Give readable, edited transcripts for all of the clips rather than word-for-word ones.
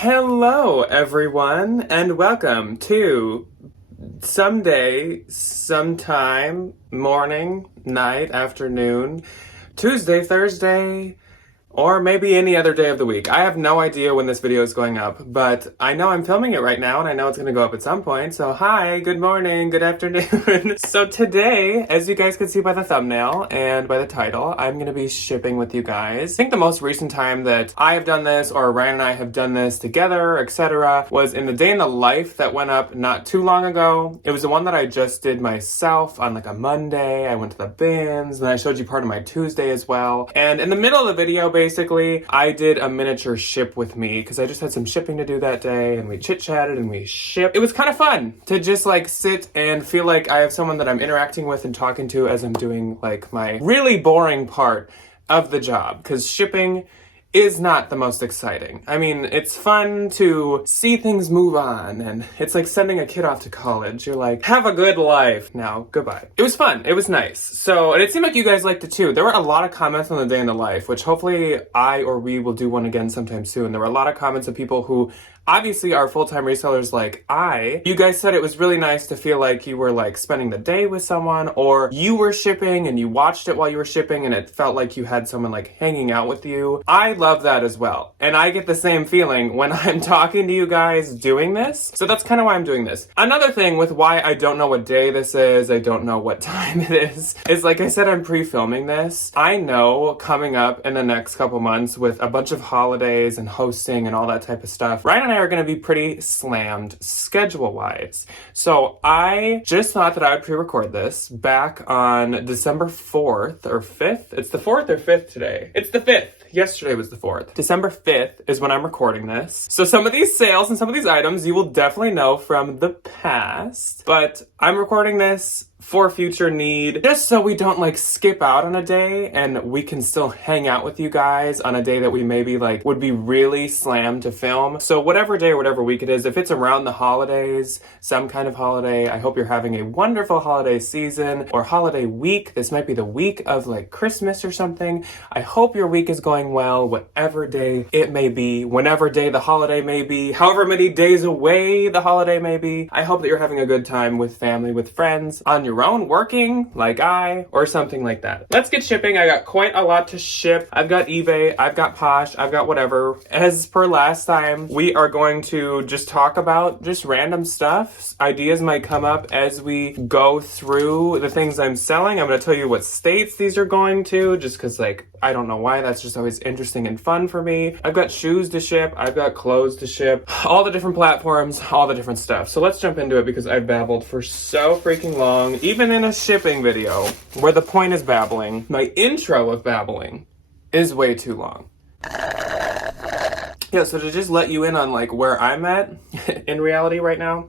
Hello, everyone, and welcome to someday, sometime, morning, night, afternoon, Tuesday, Thursday, or maybe any other day of the week. I have no idea when this video is going up, but I know I'm filming it right now and I know it's going to go up at some point. So hi, good morning, good afternoon. So today, as you guys can see by the thumbnail and by the title, I'm going to be shipping with you guys. I think the most recent time that I have done this, or Ryan and I have done this together, etc., was in the day in the life that went up not too long ago. It was the one that I just did myself on like a Monday. I went to the bins, and I showed you part of my Tuesday as well. And in the middle of the video, basically, I did a miniature ship with me because I just had some shipping to do that day, and we chit-chatted and we shipped. It was kind of fun to just like sit and feel like I have someone that I'm interacting with and talking to as I'm doing like my really boring part of the job, because shipping is not the most exciting. I mean, it's fun to see things move on, and it's like sending a kid off to college. You're like, have a good life. Now, goodbye. It was fun. It was nice. So, and it seemed like you guys liked it too. There were a lot of comments on the day in the life, which hopefully I or we will do one again sometime soon. There were a lot of comments of people who obviously are full-time resellers like you guys said it was really nice to feel like you were like spending the day with someone, or you were shipping and you watched it while you were shipping and it felt like you had someone like hanging out with you. I love that as well. And I get the same feeling when I'm talking to you guys doing this. So that's kind of why I'm doing this. Another thing with why I don't know what day this is, I don't know what time it is like I said, I'm pre-filming this. I know coming up in the next couple months with a bunch of holidays and hosting and all that type of stuff, Ryan and I are going to be pretty slammed schedule-wise. So I just thought that I would pre-record this back on December 4th or 5th. It's the 4th or 5th today. It's the 5th. Yesterday was the 4th. December 5th is when I'm recording this. So some of these sales and some of these items you will definitely know from the past, but I'm recording this for future need, just so we don't like skip out on a day and we can still hang out with you guys on a day that we maybe like would be really slammed to film. So whatever day or whatever week it is, if it's around the holidays, some kind of holiday, I hope you're having a wonderful holiday season or holiday week. This might be the week of like Christmas or something. I hope your week is going well, whatever day it may be, whenever day the holiday may be, however many days away the holiday may be. I hope that you're having a good time with family, with friends, on your own, working like or something like that. Let's get shipping. I got quite a lot to ship. I've got eBay, I've got Posh, I've got whatever. As per last time, we are going to just talk about just random stuff. Ideas might come up as we go through the things I'm selling. I'm going to tell you what states these are going to, just because like, I don't know why, that's just always interesting and fun for me. I've got shoes to ship, I've got clothes to ship, all the different platforms, all the different stuff. So let's jump into it because I've babbled for so freaking long. Even in a shipping video where the point is babbling, my intro of babbling is way too long. Yeah, so to just let you in on like where I'm at in reality right now,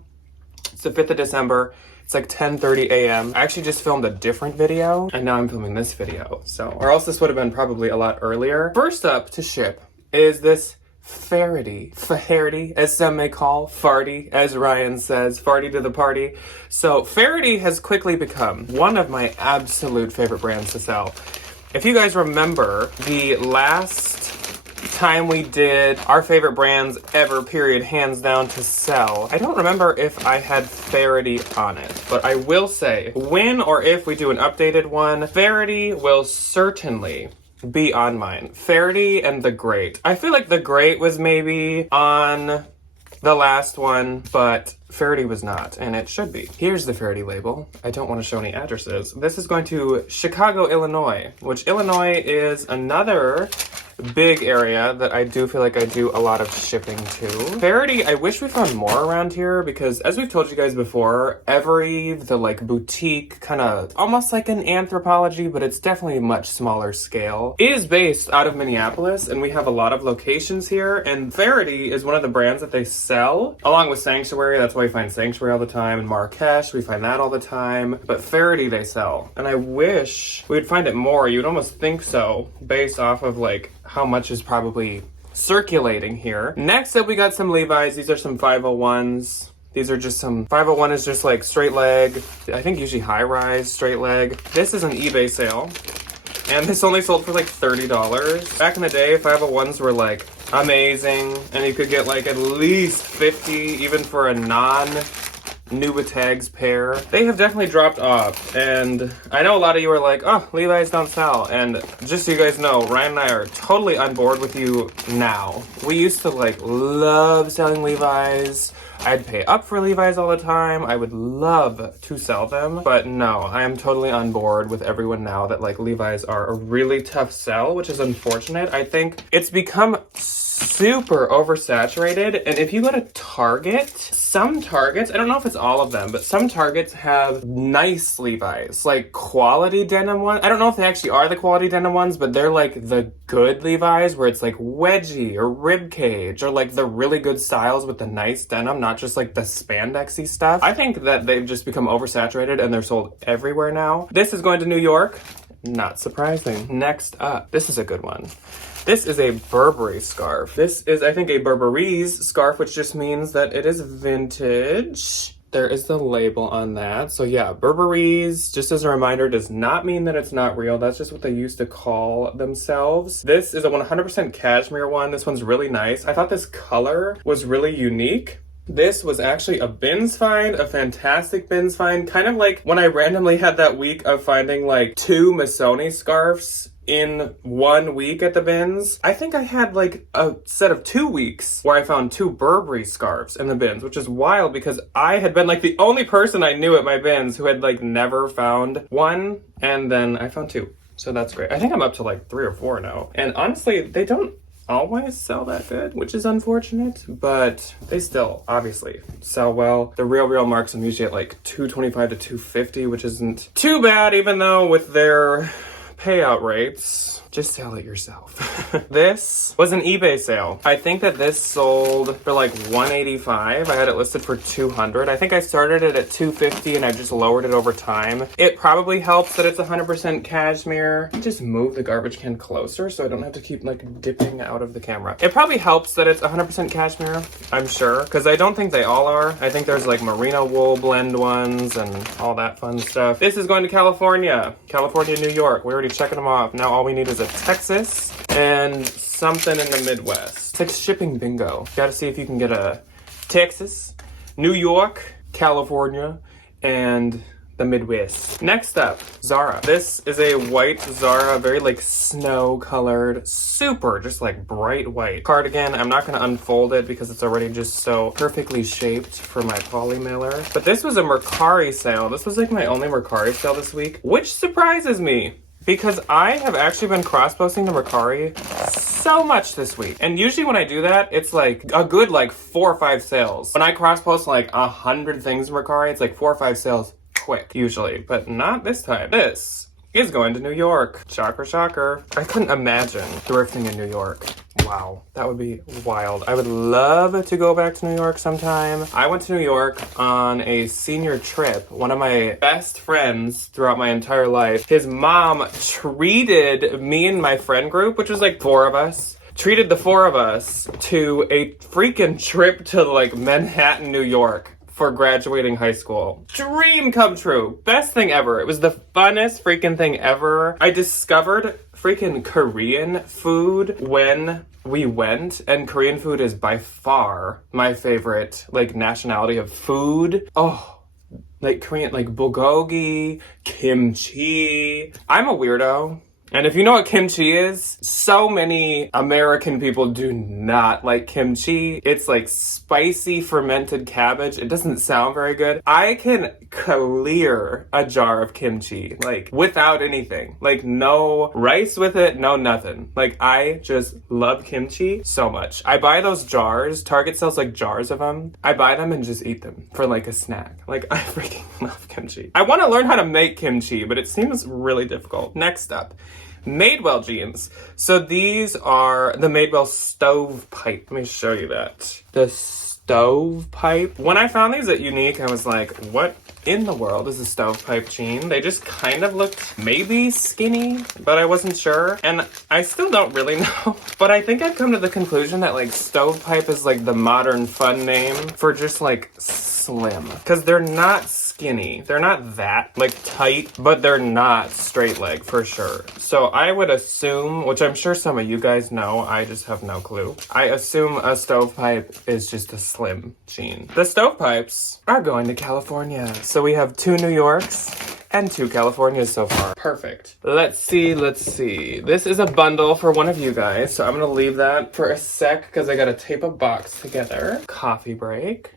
it's the 5th of December. It's like 10:30 a.m. I actually just filmed a different video and now I'm filming this video. So, or else this would have been probably a lot earlier. First up to ship is this Faherty, as some may call, farty, as Ryan says, farty to the party. So Faherty has quickly become one of my absolute favorite brands to sell. If you guys remember the last time we did our favorite brands ever, period, hands down to sell, I don't remember if I had Faherty on it, but I will say when or if we do an updated one, Faherty will certainly be on mine. Faherty and the Great. I feel like the Great was maybe on the last one, but Faherty was not, and it should be. Here's the Faherty label. I don't want to show any addresses. This is going to Chicago, Illinois, which Illinois is another big area that I do feel like I do a lot of shipping to. Faherty, I wish we found more around here because as we've told you guys before, the like boutique kind of almost like an Anthropologie, but it's definitely much smaller scale, is based out of Minneapolis, and we have a lot of locations here, and Faherty is one of the brands that they sell along with Sanctuary. That's why we find Sanctuary all the time, and Marrakesh, we find that all the time, but Faherty they sell, and I wish we would find it more. You'd almost think so based off of like how much is probably circulating here. Next up, we got some Levi's. These are some 501s. These are just some, 501 is just like straight leg. I think usually high rise, straight leg. This is an eBay sale. And this only sold for like $30. Back in the day, 501s were like amazing. And you could get like at least 50 even for a Nuba Tags pair. They have definitely dropped off, and I know a lot of you are like, oh, Levi's don't sell, and just so you guys know, Ryan and I are totally on board with you now. We used to like love selling Levi's. I'd pay up for Levi's all the time. I would love to sell them, but no, I am totally on board with everyone now that like Levi's are a really tough sell, which is unfortunate. I think it's become super oversaturated, and if you go to Target, some Targets, I don't know if it's all of them, but some Targets have nice Levi's, like quality denim ones. I don't know if they actually are the quality denim ones, but they're like the good Levi's where it's like wedgie or rib cage or like the really good styles with the nice denim, not just like the spandexy stuff. I think that they've just become oversaturated and they're sold everywhere now. This is going to New York. Not surprising. Next up, this is a good one. This is a Burberry scarf. This is, I think, a Burberry's scarf, which just means that it is vintage. There is the label on that. So yeah, Burberry's, just as a reminder, does not mean that it's not real. That's just what they used to call themselves. This is a 100% cashmere one. This one's really nice. I thought this color was really unique. This was actually a bins find, a fantastic bins find. Kind of like when I randomly had that week of finding like 2 Missoni scarves in 1 week at the bins. I think I had like a set of 2 weeks where I found 2 Burberry scarves in the bins, which is wild because I had been like the only person I knew at my bins who had like never found one, and then I found 2. So that's great. I think I'm up to like 3 or 4 now. And honestly, they don't always sell that good, which is unfortunate, but they still obviously sell well. The real marks I'm usually at like $225 to $250, which isn't too bad, even though with their payout rates, just sell it yourself. This was an eBay sale. I think that this sold for like $185. I had it listed for $200. I think I started it at $250 and I just lowered it over time. It probably helps that it's 100% cashmere. Just move the garbage can closer so I don't have to keep like dipping out of the camera. It probably helps that it's 100% cashmere, I'm sure, because I don't think they all are. I think there's like merino wool blend ones and all that fun stuff. This is going to California, New York. We're already checking them off. Now all we need is a Texas and something in the Midwest. It's like shipping bingo. Gotta see if you can get a Texas, New York, California, and the Midwest. Next up, Zara. This is a white Zara, very like snow colored, super just like bright white cardigan. I'm not gonna unfold it because it's already just so perfectly shaped for my poly mailer. But this was a Mercari sale. This was like my only Mercari sale this week, which surprises me, because I have actually been cross-posting to Mercari so much this week. And usually when I do that, it's like a good like 4 or 5 sales. When I cross-post like 100 things in Mercari, it's like 4 or 5 sales quick, usually. But not this time. This is going to New York. Shocker, shocker. I couldn't imagine thrifting in New York. Wow, that would be wild. I would love to go back to New York sometime. I went to New York on a senior trip. One of my best friends throughout my entire life, his mom treated me and my friend group, which was like 4 of us, treated the 4 of us to a freaking trip to like Manhattan, New York for graduating high school. Dream come true. Best thing ever. It was the funnest freaking thing ever. I discovered freaking Korean food when we went, and Korean food is by far my favorite like nationality of food. Oh, like Korean, like bulgogi, kimchi. I'm a weirdo. And if you know what kimchi is, so many American people do not like kimchi. It's like spicy fermented cabbage. It doesn't sound very good. I can clear a jar of kimchi, like without anything. Like no rice with it, no nothing. Like I just love kimchi so much. I buy those jars. Target sells like jars of them. I buy them and just eat them for like a snack. Like I freaking love kimchi. I want to learn how to make kimchi, but it seems really difficult. Next up, Madewell jeans. So these are the Madewell stovepipe. Let me show you that. The stovepipe. When I found these at Unique, I was like, what in the world is a stovepipe jean? They just kind of looked maybe skinny, but I wasn't sure. And I still don't really know. But I think I've come to the conclusion that like stovepipe is like the modern fun name for just like slim. Because they're not skinny. skinny. They're not that like tight, but they're not straight leg for sure. So I would assume, which I'm sure some of you guys know, I just have no clue. I assume a stovepipe is just a slim jean. The stovepipes are going to California. So we have 2 New Yorks and 2 Californias so far. Perfect. Let's see. This is a bundle for one of you guys, so I'm gonna leave that for a sec because I gotta tape a box together. Coffee break.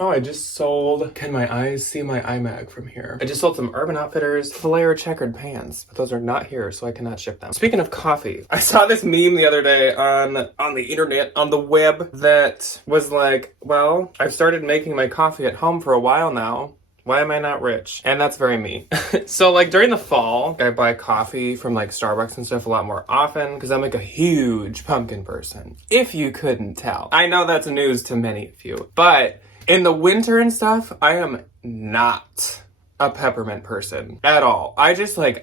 Oh, I just sold, can my eyes see my iMac from here? I just sold some Urban Outfitters flare checkered pants, but those are not here, so I cannot ship them. Speaking of coffee, I saw this meme the other day on the internet, on the web, that was like, well, I've started making my coffee at home for a while now. Why am I not rich? And that's very me. So like during the fall, I buy coffee from like Starbucks and stuff a lot more often because I'm like a huge pumpkin person. If you couldn't tell. I know that's news to many of you, but in the winter and stuff, I am not a peppermint person at all. I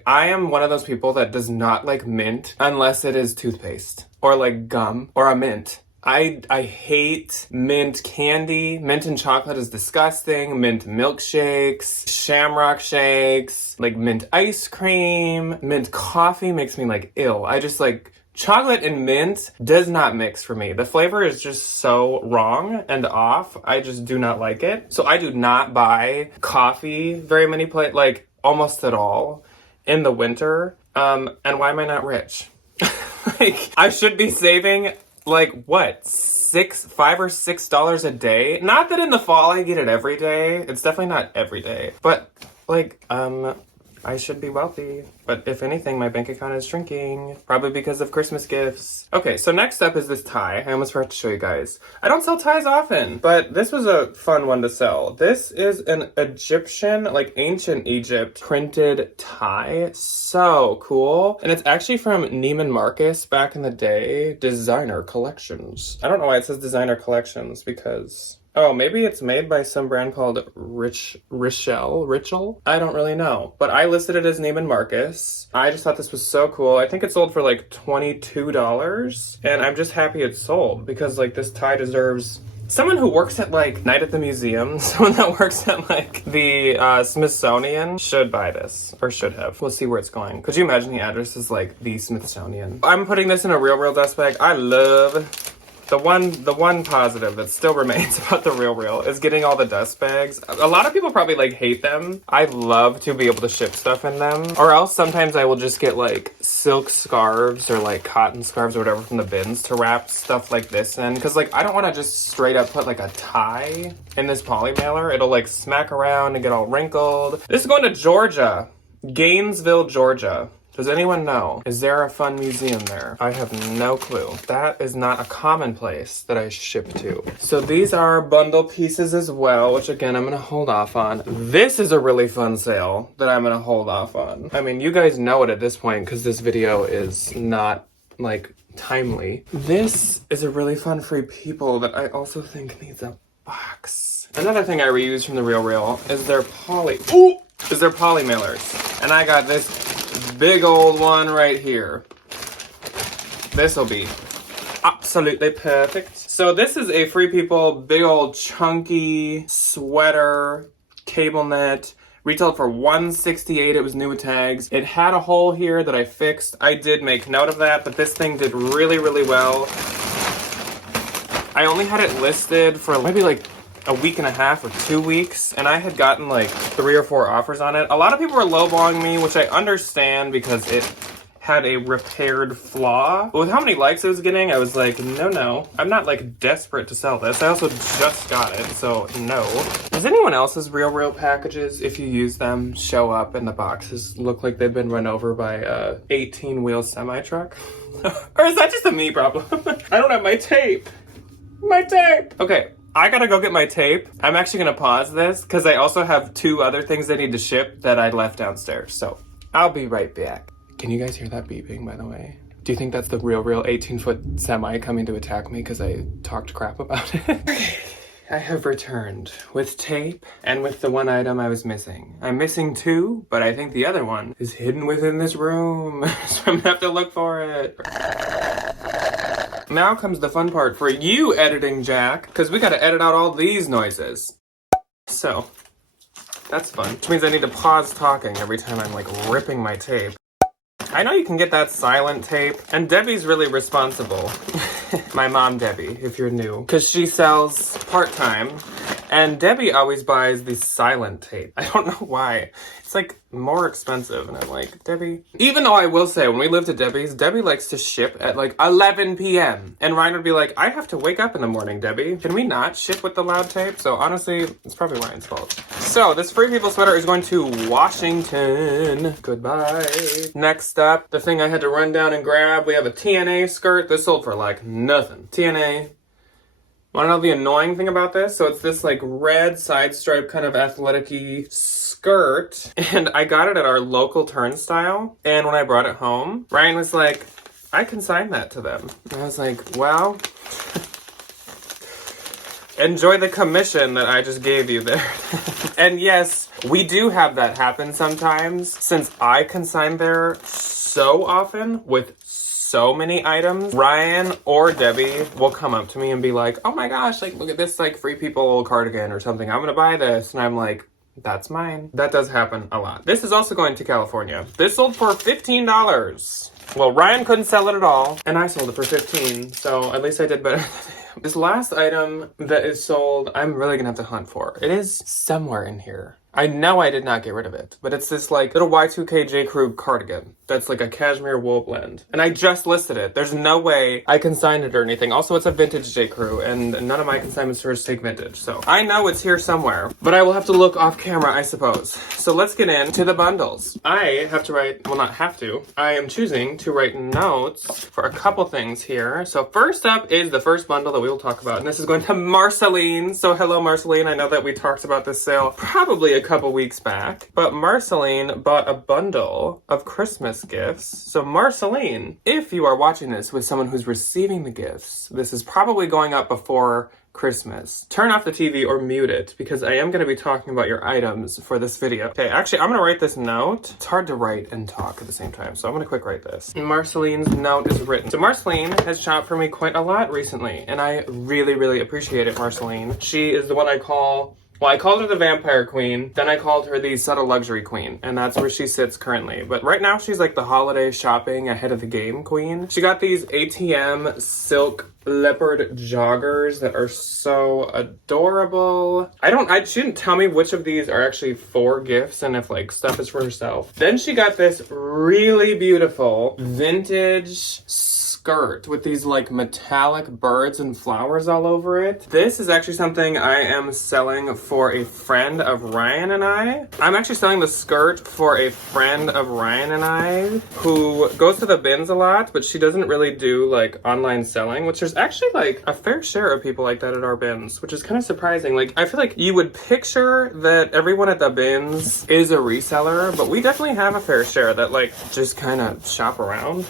am one of those people that does not like mint unless it is toothpaste or like gum or a mint. I hate mint candy. Mint and chocolate is disgusting. Mint milkshakes, shamrock shakes, like mint ice cream, mint coffee makes me like ill. I just like chocolate and mint does not mix for me. The flavor is just so wrong and off. I just do not like it. So I do not buy coffee very many like almost at all in the winter. And why am I not rich? Like I should be saving like what, $5 or $6 a day? Not that in the fall I get it every day. It's definitely not every day. But like, I should be wealthy. But if anything, my bank account is shrinking. Probably because of Christmas gifts. Okay, so next up is this tie. I almost forgot to show you guys. I don't sell ties often, but this was a fun one to sell. This is an Egyptian, like ancient Egypt printed tie. So cool. And it's actually from Neiman Marcus back in the day. Designer collections. I don't know why it says designer collections because... oh, maybe it's made by some brand called Richel? I don't really know. But I listed it as Neiman Marcus. I just thought this was so cool. I think it sold for like $22. And I'm just happy it sold because like this tie deserves... someone who works at like Night at the Museum, someone that works at like the Smithsonian should buy this, or should have. We'll see where it's going. Could you imagine the address is like the Smithsonian? I'm putting this in a Real dust bag. I love... The one positive that still remains about the Real is getting all the dust bags. A lot of people probably like hate them. I love to be able to ship stuff in them. Or else sometimes I will just get like silk scarves or like cotton scarves or whatever from the bins to wrap stuff like this in. Cause like I don't want to just straight up put like a tie in this poly mailer. It'll like smack around and get all wrinkled. This is going to Georgia. Gainesville, Georgia. Does anyone know? Is there a fun museum there? I have no clue. That is not a common place that I ship to. So these are bundle pieces as well, which again, I'm gonna hold off on. This is a really fun sale that I'm gonna hold off on. I mean, you guys know it at this point because this video is not like timely. This is a really fun Free People that I also think needs a box. Another thing I reuse from the Real is their poly mailers. And I got this big old one right here. This will be absolutely perfect. So this is a Free People big old chunky sweater cable knit. Retailed for $168. It was new with tags. It had a hole here that I fixed. I did make note of that, but this thing did really, really well. I only had it listed for maybe like a week and a half or 2 weeks, and I had gotten like 3 or 4 offers on it. A lot of people were lowballing me, which I understand because it had a repaired flaw. But with how many likes it was getting, I was like, no, I'm not like desperate to sell this. I also just got it, so no. Does anyone else's Real packages, if you use them, show up and the boxes look like they've been run over by a 18-wheel semi-truck? Or is that just a me problem? I don't have my tape. Okay. I gotta go get my tape. I'm actually gonna pause this because I also have 2 other things I need to ship that I left downstairs. So I'll be right back. Can you guys hear that beeping, by the way? Do you think that's the Real 18-foot semi coming to attack me because I talked crap about it? Okay, I have returned with tape and with the one item I was missing. I'm missing 2, but I think the other one is hidden within this room. So I'm gonna have to look for it. Now comes the fun part for you, editing Jack, because we gotta edit out all these noises. So that's fun. Which means I need to pause talking every time I'm like ripping my tape. I know you can get that silent tape, and Debbie's really responsible. My mom, Debbie, if you're new, because she sells part-time, and Debbie always buys the silent tape. I don't know why. It's like more expensive, and I'm like, Debbie. Even though I will say, when we lived at Debbie's, Debbie likes to ship at like 11 p.m. And Ryan would be like, I have to wake up in the morning, Debbie. Can we not ship with the loud tape? So honestly, it's probably Ryan's fault. So this Free People sweater is going to Washington. Goodbye. Next up, the thing I had to run down and grab, we have a TNA skirt. This sold for like nothing. TNA. Want to know the annoying thing about this? So it's this like red side stripe kind of athletic-y skirt. And I got it at our local turnstile. And when I brought it home, Ryan was like, I consigned that to them. And I was like, well, enjoy the commission that I just gave you there. And yes, we do have that happen sometimes, since I consign there so often with so many items. Ryan or Debbie will come up to me and be like, oh my gosh, like look at this like Free People cardigan or something. I'm gonna buy this. And I'm like, that's mine. That does happen a lot. This is also going to California. This sold for $15. Well, Ryan couldn't sell it at all, and I sold it for $15, so at least I did better than him. This last item that is sold, I'm really gonna have to hunt for. It is somewhere in here. I know I did not get rid of it, but it's this like little Y2K J. Crew cardigan that's like a cashmere wool blend. And I just listed it. There's no way I consigned it or anything. Also, it's a vintage J. Crew, and none of my consignment stores take vintage. So I know it's here somewhere, but I will have to look off camera, I suppose. So let's get into the bundles. I have to write, well, not have to. I am choosing to write notes for a couple things here. So first up is the first bundle that we will talk about, and this is going to Marceline. So hello, Marceline. I know that we talked about this sale probably a couple weeks back, but Marceline bought a bundle of Christmas gifts. So Marceline, if you are watching this with someone who's receiving the gifts, this is probably going up before Christmas. Turn off the TV or mute it, because I am going to be talking about your items for this video. Okay, actually, I'm going to write this note. It's hard to write and talk at the same time, so I'm going to quick write this. Marceline's note is written. So Marceline has shopped for me quite a lot recently, and I really, really appreciate it, Marceline. She is the one I call... Well, I called her the Vampire Queen, then I called her the Subtle Luxury Queen, and that's where she sits currently. But right now, she's like the holiday shopping ahead of the game queen. She got these ATM silk leopard joggers that are so adorable. She didn't tell me which of these are actually for gifts and if like stuff is for herself. Then she got this really beautiful vintage skirt with these like metallic birds and flowers all over it. This is actually something I am selling for a friend of Ryan and I. I'm actually selling the skirt for a friend of Ryan and I who goes to the bins a lot, but she doesn't really do like online selling, which there's actually like a fair share of people like that at our bins, which is kind of surprising. Like I feel like you would picture that everyone at the bins is a reseller, but we definitely have a fair share that like just kind of shop around.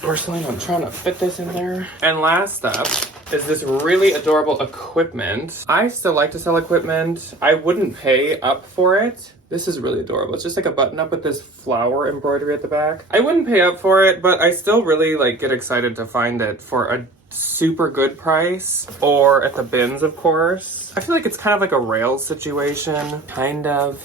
Personally, I'm trying to fit this in there. And last up is this really adorable equipment. I still like to sell equipment. I wouldn't pay up for it. This is really adorable. It's just like a button up with this flower embroidery at the back. I wouldn't pay up for it, but I still really like get excited to find it for a super good price, or at the bins, of course. I feel like it's kind of like a Rails situation, kind of,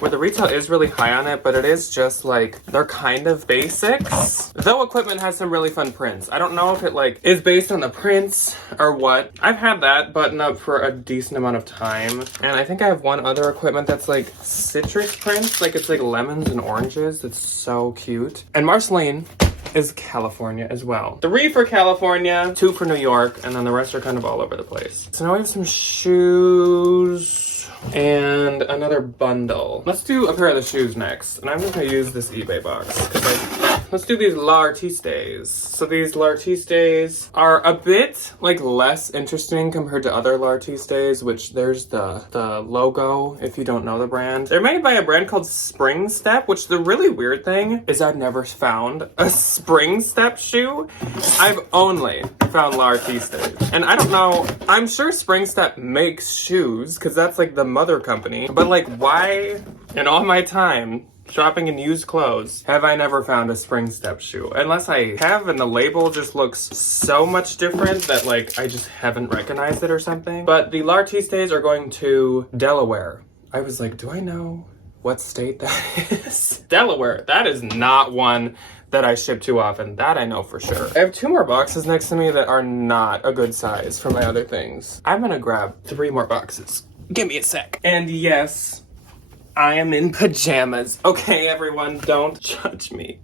where the retail is really high on it, but it is just like, they're kind of basics. Though equipment has some really fun prints. I don't know if it like is based on the prints or what. I've had that button up for a decent amount of time, and I think I have one other equipment that's like citrus prints, like it's like lemons and oranges. It's so cute. And Marceline is California as well. 3 for California, 2 for New York, and then the rest are kind of all over the place. So now we have some shoes and another bundle. Let's do a pair of the shoes next, and I'm just gonna use this eBay box. Let's do these L'Artistes. So these L'Artistes are a bit like less interesting compared to other L'Artistes, which there's the logo if you don't know the brand. They're made by a brand called Spring Step, which the really weird thing is I've never found a Spring Step shoe. I've only found L'Artistes. And I don't know, I'm sure Spring Step makes shoes because that's like the mother company, but like why in all my time shopping in used clothes, have I never found a spring step shoe. Unless I have, and the label just looks so much different that like I just haven't recognized it or something. But the Lartistes are going to Delaware. I was like, do I know what state that is? Delaware. That is not one that I ship too often. That I know for sure. I have 2 more boxes next to me that are not a good size for my other things. I'm gonna grab 3 more boxes. Give me a sec. And yes, I am in pajamas. Okay, everyone, don't judge me.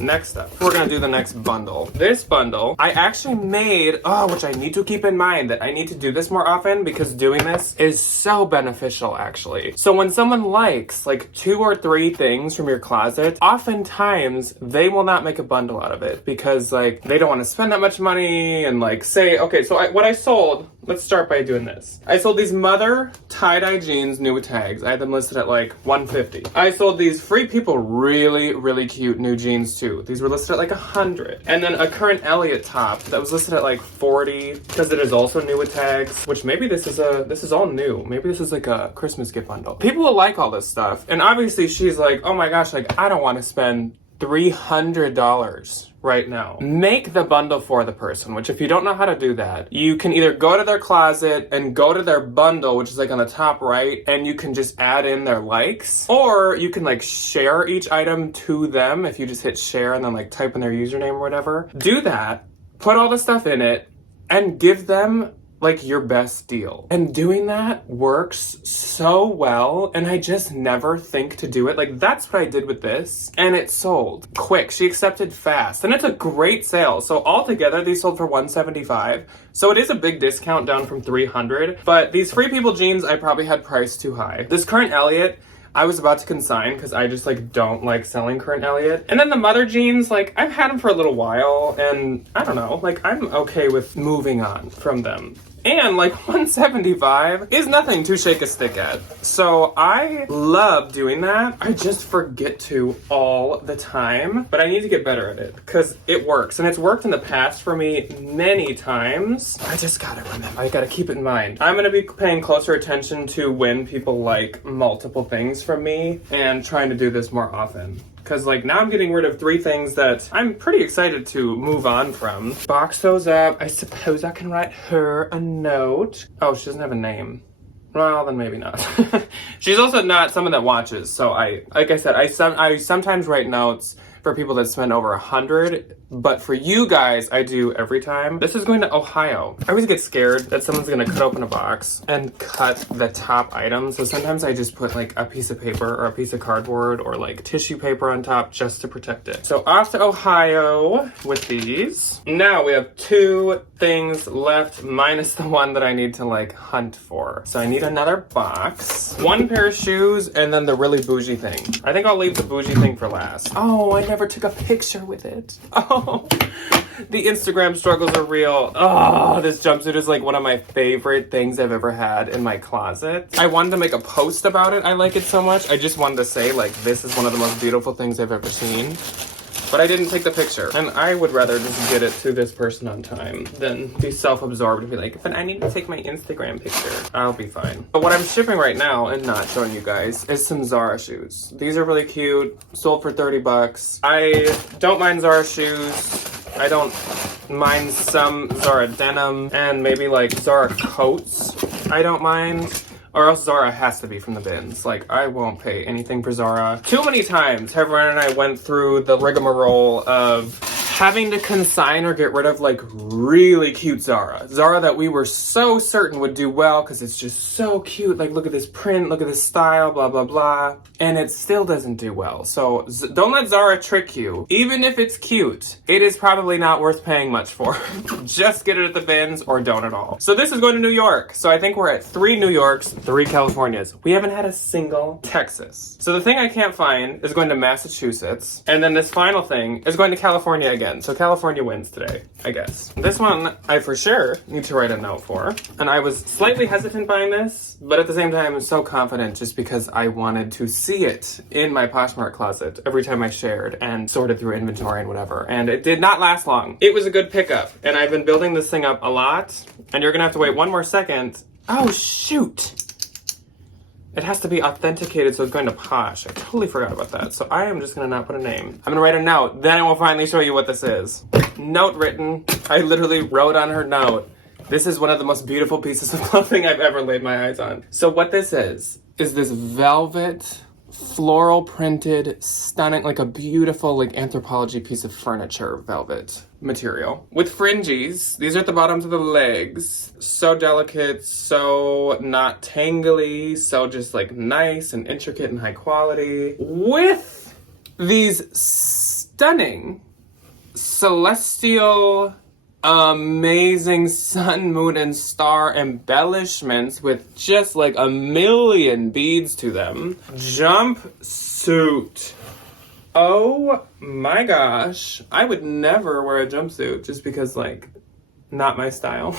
Next up, we're gonna do the next bundle. This bundle, I actually made, which I need to keep in mind that I need to do this more often because doing this is so beneficial, actually. So when someone likes like 2 or 3 things from your closet, oftentimes they will not make a bundle out of it because like they don't want to spend that much money and like say, okay, so what I sold, let's start by doing this. I sold these Mother tie-dye jeans new with tags. I had them listed at like $150. I sold these Free People really, really cute new jeans too. These were listed at like $100. And then a Current Elliott top that was listed at like $40 because it is also new with tags, which maybe this is all new. Maybe this is like a Christmas gift bundle. People will like all this stuff. And obviously she's like, oh my gosh, like I don't want to spend $300 right now. Make the bundle for the person, which if you don't know how to do that, you can either go to their closet and go to their bundle, which is like on the top right, and you can just add in their likes, or you can like share each item to them if you just hit share and then like type in their username or whatever. Do that, put all the stuff in it, and give them like your best deal. And doing that works so well, and I just never think to do it. Like that's what I did with this, and it sold quick. She accepted fast, and it's a great sale. So altogether these sold for $175. So it is a big discount down from $300, but these Free People jeans I probably had priced too high. This Current Elliott I was about to consign because I just like don't like selling Current Elliott. And then the Mother jeans, like I've had them for a little while and I don't know, like I'm okay with moving on from them. And like $175 is nothing to shake a stick at. So I love doing that. I just forget to all the time, but I need to get better at it because it works. And it's worked in the past for me many times. I just gotta remember, I gotta keep it in mind. I'm gonna be paying closer attention to when people like multiple things from me and trying to do this more often. Because like now I'm getting rid of 3 things that I'm pretty excited to move on from. Box those up. I suppose I can write her a note. Oh, she doesn't have a name. Well, then maybe not. She's also not someone that watches. So like I said, I sometimes write notes for people that spend over $100, but for you guys, I do every time. This is going to Ohio. I always get scared that someone's gonna cut open a box and cut the top item, so sometimes I just put like a piece of paper or a piece of cardboard or like tissue paper on top just to protect it. So off to Ohio with these. Now we have 2 things left minus the one that I need to like hunt for. So I need another box, 1 pair of shoes, and then the really bougie thing. I think I'll leave the bougie thing for last. Oh, I never took a picture with it. Oh, the Instagram struggles are real. Oh, this jumpsuit is like one of my favorite things I've ever had in my closet. I wanted to make a post about it. I like it so much. I just wanted to say like, this is one of the most beautiful things I've ever seen. But I didn't take the picture. And I would rather just get it to this person on time than be self-absorbed and be like, but I need to take my Instagram picture. I'll be fine. But what I'm shipping right now and not showing you guys is some Zara shoes. These are really cute. Sold for $30. I don't mind Zara shoes. I don't mind some Zara denim and maybe like Zara coats. I don't mind. Or else Zara has to be from the bins. Like, I won't pay anything for Zara. Too many times have Ryan and I went through the rigmarole of having to consign or get rid of like really cute Zara. Zara that we were so certain would do well because it's just so cute. Like, look at this print, look at this style, blah, blah, blah. And it still doesn't do well. So don't let Zara trick you. Even if it's cute, it is probably not worth paying much for. Just get it at the bins or don't at all. So this is going to New York. So I think we're at 3 New Yorks, 3 Californias. We haven't had a single Texas. So the thing I can't find is going to Massachusetts. And then this final thing is going to California again. So California wins today, I guess. This one I for sure need to write a note for. And I was slightly hesitant buying this, but at the same time, I'm so confident just because I wanted to see it in my Poshmark closet every time I shared and sorted through inventory and whatever. And it did not last long. It was a good pickup. And I've been building this thing up a lot. And you're gonna have to wait 1 more second. Oh, shoot. It has to be authenticated, so it's going to Posh. I totally forgot about that. So I am just gonna not put a name. I'm gonna write a note. Then I will finally show you what this is. Note written. I literally wrote on her note. This is one of the most beautiful pieces of clothing I've ever laid my eyes on. So what this is this velvet, floral printed, stunning, like a beautiful, like Anthropologie piece of furniture velvet material with fringes. These are at the bottoms of the legs. So delicate, so not tangly, so just like nice and intricate and high quality. With these stunning celestial, amazing sun, moon, and star embellishments with just like a million beads to them. Jumpsuit. Oh my gosh. I would never wear a jumpsuit just because, like, not my style.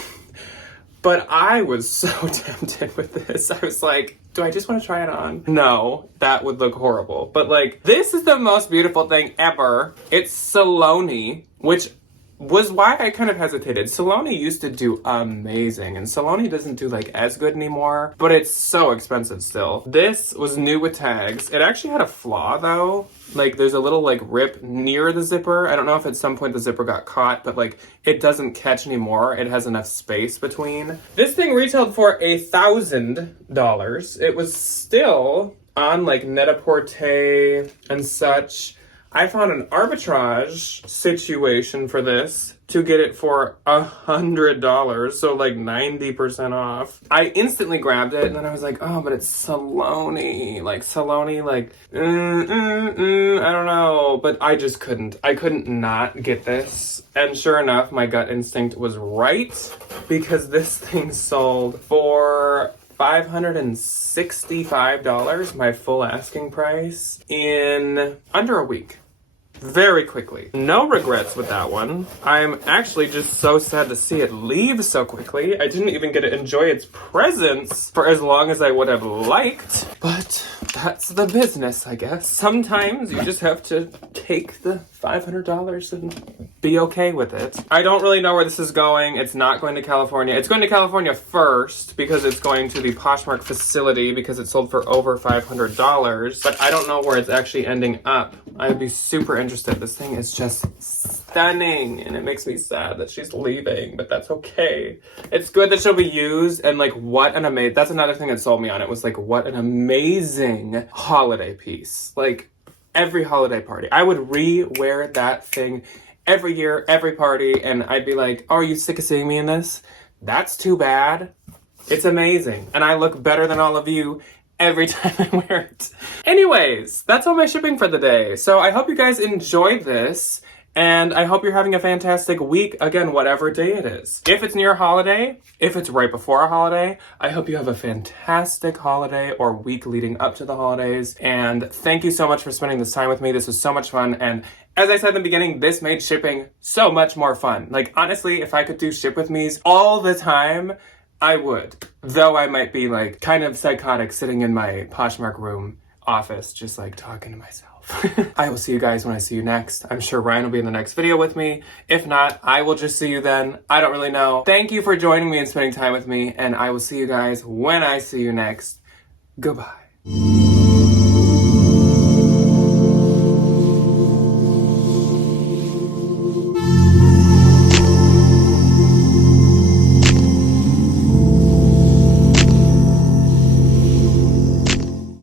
But I was so tempted with this. I was like, do I just want to try it on? No, that would look horrible. But like, this is the most beautiful thing ever. It's Saloni, which was why I kind of hesitated. Saloni used to do amazing, and Saloni doesn't do like as good anymore, but it's so expensive still. This was new with tags. It actually had a flaw though. Like there's a little like rip near the zipper. I don't know if at some point the zipper got caught, but like it doesn't catch anymore. It has enough space between. This thing retailed for $1,000. It was still on like Net-a-Porter and such. I found an arbitrage situation for this to get it for $100, so like 90% off. I instantly grabbed it, and then I was like, oh, but it's Saloni. Like, Saloni, like, I don't know. But I just couldn't. I couldn't not get this. And sure enough, my gut instinct was right, because this thing sold for $565, my full asking price, in under a week. Very quickly. No regrets with that one. I'm actually just so sad to see it leave so quickly. I didn't even get to enjoy its presence for as long as I would have liked. But that's the business, I guess. Sometimes you just have to take the $500 and be okay with it. I don't really know where this is going. It's not going to California. It's going to California first because it's going to the Poshmark facility because it sold for over $500. But I don't know where it's actually ending up. I'd be super interested. This thing is just stunning, and it makes me sad that she's leaving, but that's okay. It's good that she'll be used, and like, what an amazing, that's another thing that sold me on it, was like, what an amazing holiday piece. Like, every holiday party. I would re-wear that thing every year, every party, and I'd be like, oh, are you sick of seeing me in this? That's too bad. It's amazing, and I look better than all of you every time I wear it. Anyways, that's all my shipping for the day. So I hope you guys enjoyed this, and I hope you're having a fantastic week, again, whatever day it is. If it's near a holiday, if it's right before a holiday, I hope you have a fantastic holiday or week leading up to the holidays. And thank you so much for spending this time with me. This was so much fun, and as I said in the beginning, this made shipping so much more fun. Like, honestly, if I could do ship with me's all the time, I would. Though I might be like kind of psychotic sitting in my Poshmark room office, just like talking to myself. I will see you guys when I see you next. I'm sure Ryan will be in the next video with me. If not, I will just see you then. I don't really know. Thank you for joining me and spending time with me, and I will see you guys when I see you next. Goodbye.